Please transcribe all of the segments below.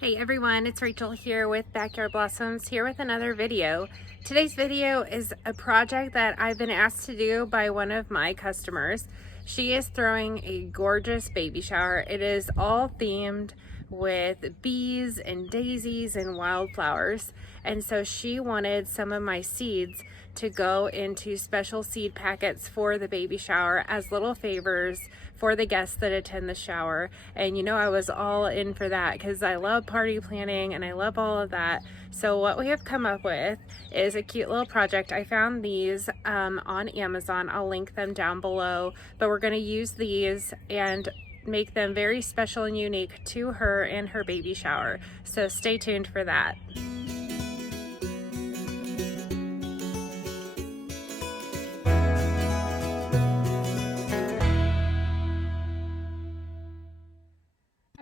Hey everyone, it's Rachel here with Backyard Blossoms, here with another video. Today's video is a project that I've been asked to do by one of my customers. She is throwing a gorgeous baby shower. It is all themed with bees and daisies and wildflowers. And so she wanted some of my seeds to go into special seed packets for the baby shower as little favors for the guests that attend the shower. And you know, I was all in for that because I love party planning and I love all of that. So what we have come up with is a cute little project. I found these on Amazon. I'll link them down below, but we're going to use these and make them very special and unique to her and her baby shower. So stay tuned for that.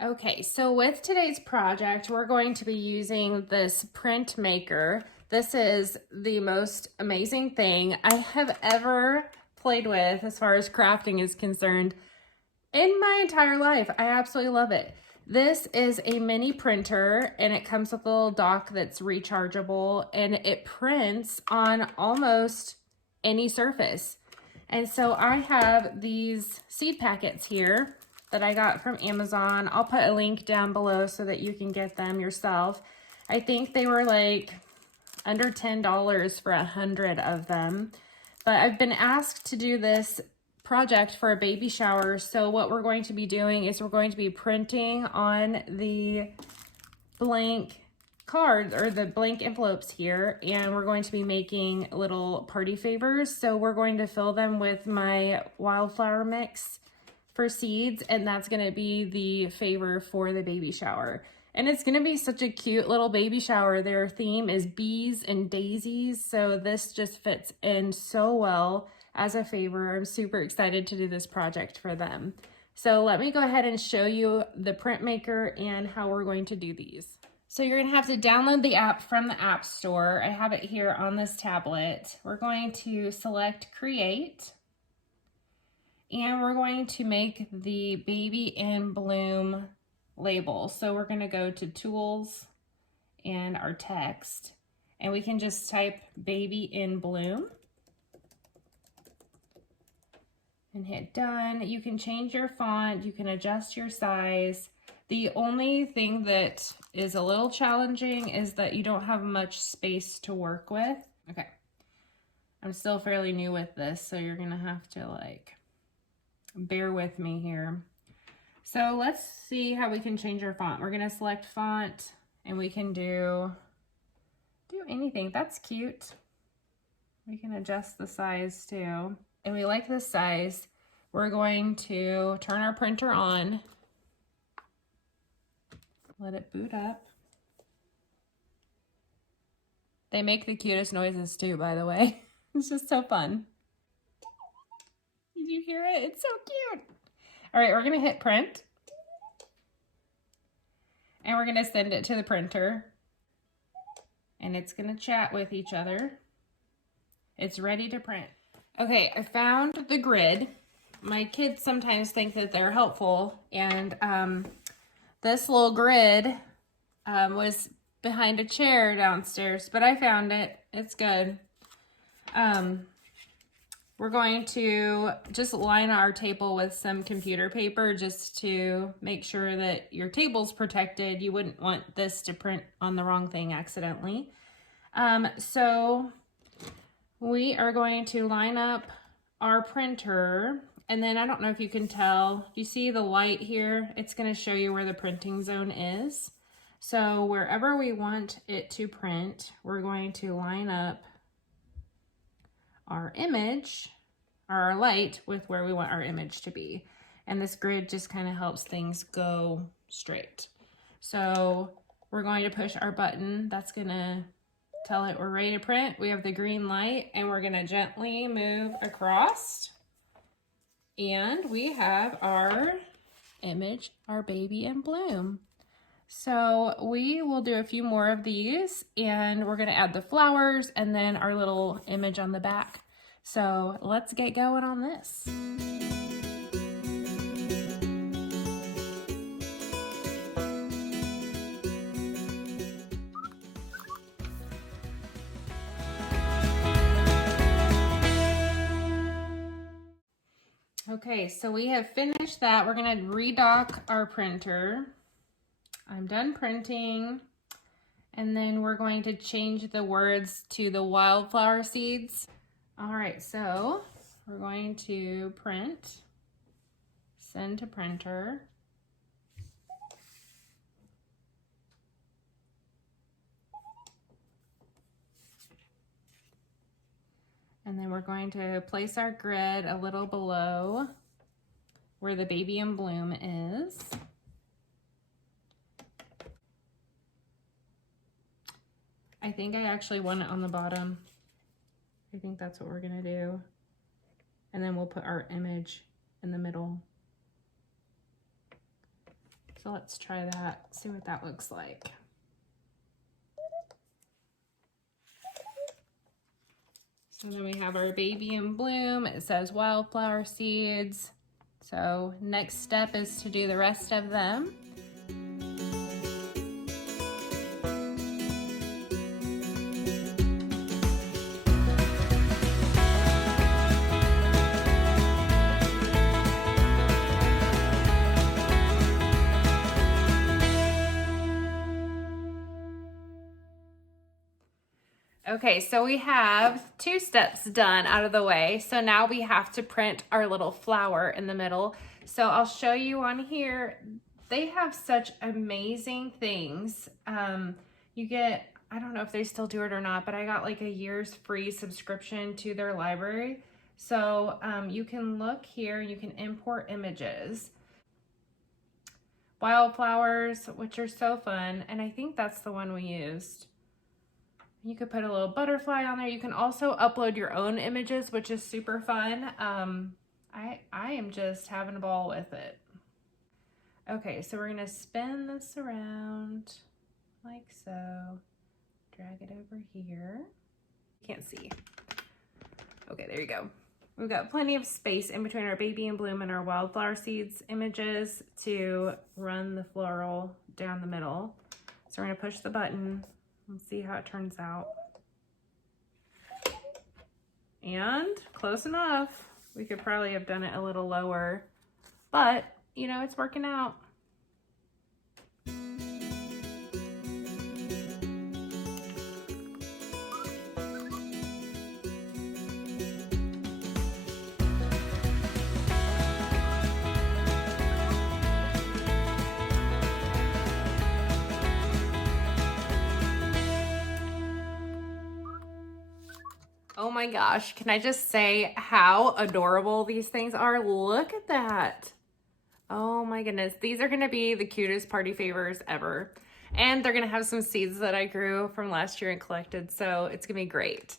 Okay, so with today's project, we're going to be using this print maker. This is the most amazing thing I have ever played with as far as crafting is concerned in my entire life. I absolutely love it. This is a mini printer and it comes with a little dock that's rechargeable and it prints on almost any surface. And so I have these seed packets here that I got from Amazon. I'll put a link down below so that you can get them yourself. I think they were like under $10 for 100 of them. But I've been asked to do this project for a baby shower. So what we're going to be doing is we're going to be printing on the blank cards or the blank envelopes here, and we're going to be making little party favors. So we're going to fill them with my wildflower mix for seeds, and that's going to be the favor for the baby shower. And it's going to be such a cute little baby shower. Their theme is bees and daisies, so this just fits in so well as a favor. I'm super excited to do this project for them. So let me go ahead and show you the printmaker and how we're going to do these. So you're going to have to download the app from the App Store. I have it here on this tablet. We're going to select Create. And we're going to make the Baby in Bloom label. So we're going to go to Tools and our text. And we can just type Baby in Bloom. And hit done. You can change your font. You can adjust your size. The only thing that is a little challenging is that you don't have much space to work with. Okay. I'm still fairly new with this, so you're going to have to bear with me here. So let's see how we can change our font. We're going to select font and we can do anything. That's cute. We can adjust the size too. And we like this size. We're going to turn our printer on. Let it boot up. They make the cutest noises too, by the way. It's just so fun. Did you hear it? It's so cute. All right, we're gonna hit print. And we're gonna send it to the printer. And it's gonna chat with each other. It's ready to print. Okay, I found the grid. My kids sometimes think that they're helpful. And this little grid was behind a chair downstairs, but I found it. It's good. We're going to just line our table with some computer paper just to make sure that your table's protected. You wouldn't want this to print on the wrong thing accidentally. So we are going to line up our printer, and then I don't know if you can tell, you see the light here? It's going to show you where the printing zone is. So wherever we want it to print, we're going to line up our image or our light with where we want our image to be. And this grid just kind of helps things go straight. So we're going to push our button. That's gonna tell it we're ready to print. We have the green light and we're gonna gently move across. And we have our image, our Baby in Bloom. So we will do a few more of these and we're gonna add the flowers and then our little image on the back. So let's get going on this. Okay, so we have finished that. We're gonna redock our printer. I'm done printing. And then we're going to change the words to the wildflower seeds. All right, so we're going to print, send to printer. And then we're going to place our grid a little below where the baby in bloom is. I think I actually want it on the bottom. I think that's what we're gonna do. And then we'll put our image in the middle. So let's try that, see what that looks like. So then we have our baby in bloom. It says wildflower seeds. So next step is to do the rest of them. Okay, so we have 2 steps done out of the way. So now we have to print our little flower in the middle. So I'll show you on here. They have such amazing things. You get, I don't know if they still do it or not, but I got like a year's free subscription to their library. So you can look here, you can import images. Wildflowers, which are so fun. And I think that's the one we used. You could put a little butterfly on there. You can also upload your own images, which is super fun. I am just having a ball with it. Okay, so we're gonna spin this around like so. Drag it over here. Can't see. Okay, there you go. We've got plenty of space in between our baby in bloom and our wildflower seeds images to run the floral down the middle. So we're gonna push the button. Let's see how it turns out. And close enough. We could probably have done it a little lower, but you know, it's working out. Oh my gosh, can I just say how adorable these things are? Look at that. Oh my goodness, these are gonna be the cutest party favors ever. And they're gonna have some seeds that I grew from last year and collected, so it's gonna be great.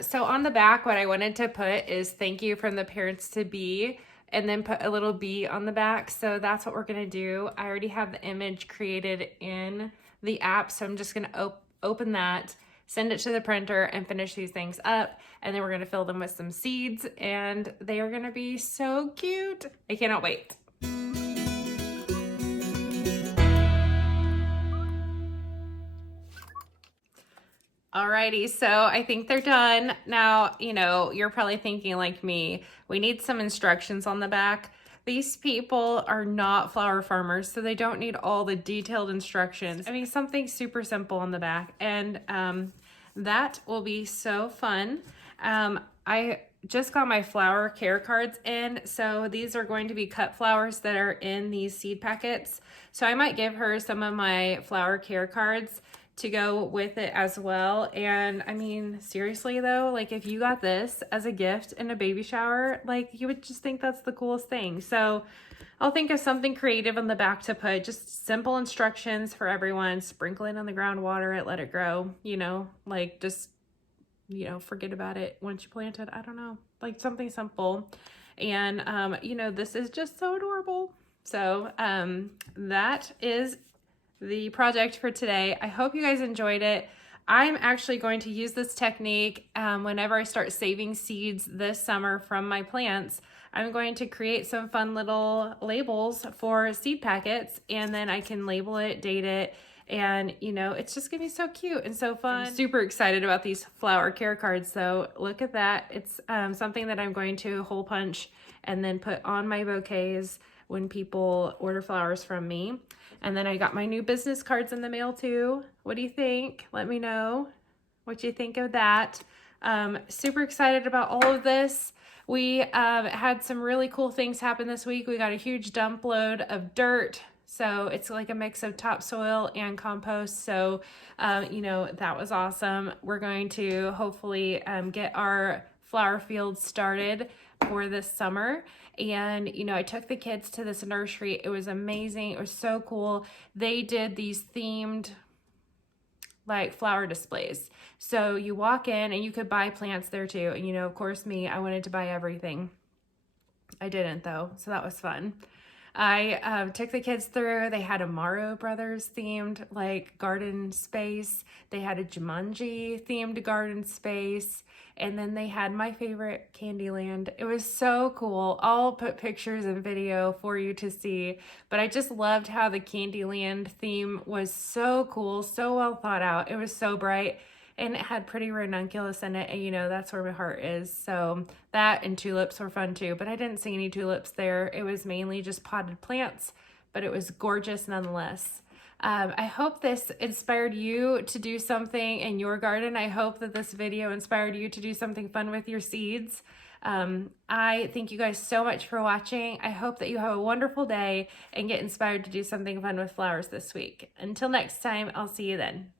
So on the back, what I wanted to put is thank you from the parents to be, and then put a little bee on the back. So that's what we're gonna do. I already have the image created in the app, so I'm just gonna open that, send it to the printer, and finish these things up. And then we're gonna fill them with some seeds, and they are gonna be so cute. I cannot wait. Alrighty, so I think they're done. Now, you know, you're probably thinking like me, we need some instructions on the back. These people are not flower farmers, so they don't need all the detailed instructions. I mean, something super simple on the back, and that will be so fun. I just got my flower care cards in, so these are going to be cut flowers that are in these seed packets. So I might give her some of my flower care cards to go with it as well. And I mean, seriously though, like if you got this as a gift in a baby shower, like you would just think that's the coolest thing. So I'll think of something creative on the back to put, just simple instructions for everyone. Sprinkle it on the ground, water it, let it grow, you know, like just, you know, forget about it once you plant it. I don't know, like something simple. And you know, this is just so adorable. So that is the project for today. I hope you guys enjoyed it. I'm actually going to use this technique whenever I start saving seeds this summer from my plants. I'm going to create some fun little labels for seed packets, and then I can label it, date it, and you know, it's just gonna be so cute and so fun. I'm super excited about these flower care cards, so look at that. It's something that I'm going to hole punch and then put on my bouquets when people order flowers from me. And then I got my new business cards in the mail too. What do you think? Let me know what you think of that. Super excited about all of this. We had some really cool things happen this week. We got a huge dump load of dirt. So it's like a mix of topsoil and compost. So, you know, that was awesome. We're going to hopefully get our flower fields started for this summer. And, you know, I took the kids to this nursery. It was amazing. It was so cool. They did these themed like flower displays. So you walk in and you could buy plants there too. And you know, of course me, I wanted to buy everything. I didn't though, so that was fun. I took the kids through. They had a Morrow Brothers themed like garden space. They had a Jumanji themed garden space. And then they had my favorite Candyland. It was so cool. I'll put pictures and video for you to see. But I just loved how the Candyland theme was so cool, so well thought out. It was so bright. And it had pretty ranunculus in it, and you know, that's where my heart is. So that and tulips were fun too, but I didn't see any tulips there. It was mainly just potted plants, but it was gorgeous nonetheless. I hope this inspired you to do something in your garden. I hope that this video inspired you to do something fun with your seeds. I thank you guys so much for watching. I hope that you have a wonderful day and get inspired to do something fun with flowers this week. Until next time, I'll see you then.